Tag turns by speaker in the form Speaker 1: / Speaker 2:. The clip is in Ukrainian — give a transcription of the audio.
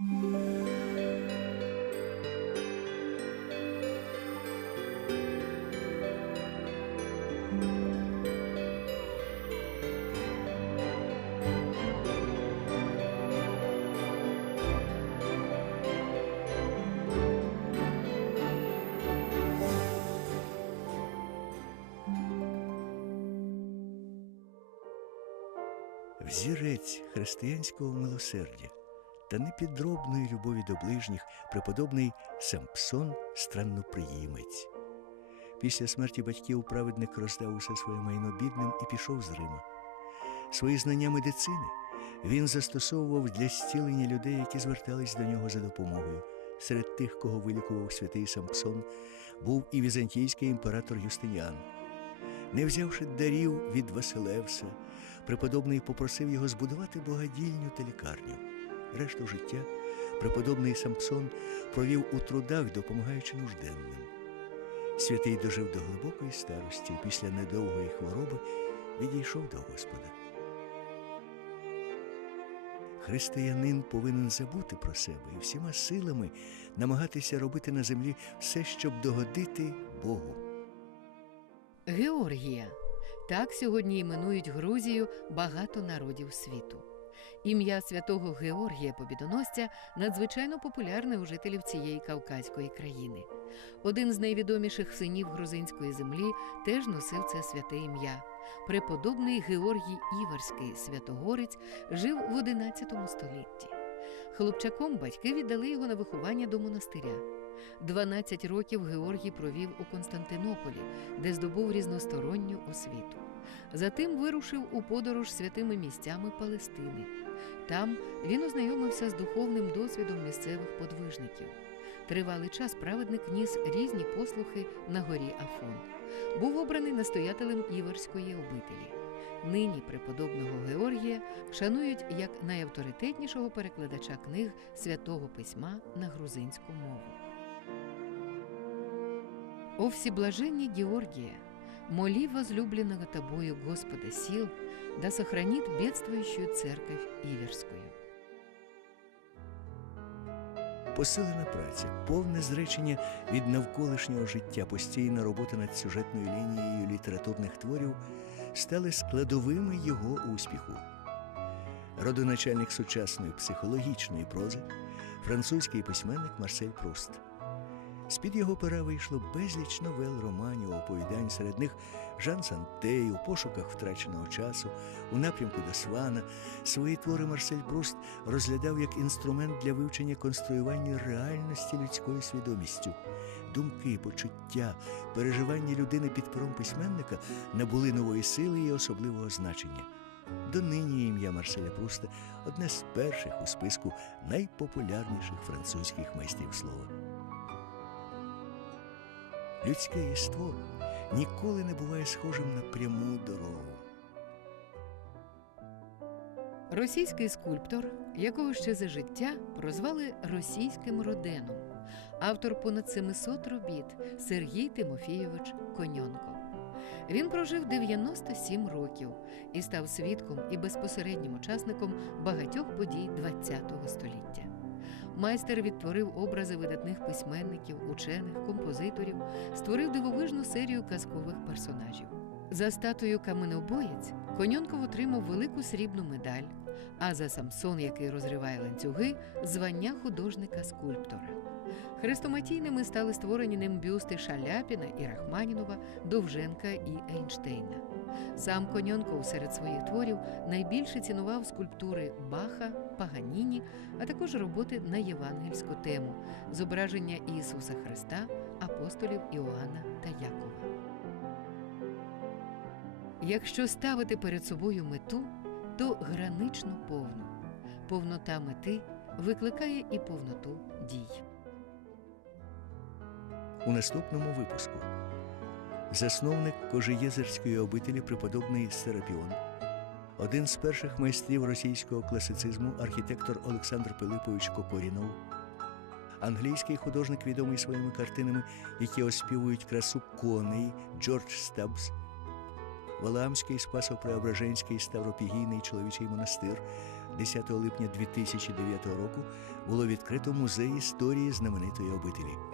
Speaker 1: Взірець християнського милосердя та непідробної любові до ближніх преподобний Сампсон странноприємець. Після смерті батьків праведник роздав усе своє майно бідним і пішов з Рима. Свої знання медицини він застосовував для зцілення людей, які звертались до нього за допомогою. Серед тих, кого вилікував святий Сампсон, був і візантійський імператор Юстиніан. Не взявши дарів від Василевса, преподобний попросив його збудувати благодільню та лікарню. Решту життя преподобний Сампсон провів у трудах, допомагаючи нужденним. Святий дожив до глибокої старості і після недовгої хвороби відійшов до Господа. Християнин повинен забути про себе і всіма силами намагатися робити на землі все, щоб догодити Богу.
Speaker 2: Георгія. Так сьогодні іменують Грузію багато народів світу. Ім'я святого Георгія Побідоносця надзвичайно популярне у жителів цієї кавказької країни. Один з найвідоміших синів грузинської землі теж носив це святе ім'я. Преподобний Георгій Іверський святогорець жив в XI столітті. Хлопчаком батьки віддали його на виховання до монастиря. 12 років Георгій провів у Константинополі, де здобув різносторонню освіту. Затим вирушив у подорож святими місцями Палестини. Там він ознайомився з духовним досвідом місцевих подвижників. Тривалий час праведник ніс різні послухи на горі Афон. Був обраний настоятелем Іверської обителі. Нині преподобного Георгія шанують як найавторитетнішого перекладача книг святого письма на грузинську мову. О всеблаженне Георгия, моли возлюбленного тобою Господа сил, да сохранит бедствующую церковь Иверскую.
Speaker 1: Посилена праця, повне зречення від навколишнього життя, постійна робота над сюжетною лінією літературних творів стали складовими його успіху. Родоначальник сучасної психологічної прози, французький письменник Марсель Пруст. З-під його пера вийшло безліч новел, романів, оповідань, серед них Жан Сантей у пошуках втраченого часу, у напрямку до Свана. Свої твори Марсель Пруст розглядав як інструмент для вивчення конструювання реальності людською свідомістю. Думки, почуття, переживання людини під пером письменника набули нової сили і особливого значення. Донині ім'я Марселя Пруста одне з перших у списку найпопулярніших французьких майстрів слова. Людське єство ніколи не буває схожим на пряму дорогу.
Speaker 2: Російський скульптор, якого ще за життя прозвали російським роденом, автор понад 700 робіт Сергій Тимофійович Коньонко. Він прожив 97 років і став свідком і безпосереднім учасником багатьох подій ХХ століття. Майстер відтворив образи видатних письменників, учених, композиторів, створив дивовижну серію казкових персонажів. За статую Каменобоєць Коньонков отримав велику срібну медаль, а за Самсон, який розриває ланцюги, звання художника-скульптора. Хрестоматійними стали створені ним бюсти Шаляпіна і Рахманінова, Довженка і Ейнштейна. Сам Коньонков серед своїх творів найбільше цінував скульптури Баха, Паганіні, а також роботи на євангельську тему зображення Ісуса Христа, апостолів Іоанна та Якова. Якщо ставити перед собою мету, то гранично повну. Повнота мети викликає і повноту дій.
Speaker 1: У наступному випуску засновник Кожеєзерської обителі преподобний Серапіон, один з перших майстрів російського класицизму, архітектор Олександр Пилипович Кокорінов, англійський художник, відомий своїми картинами, які оспівують красу коней Джордж Стабс, Валаамський Спасо-Преображенський Ставропігійний чоловічий монастир, 10 липня 2009 року було відкрито музей історії знаменитої обителі.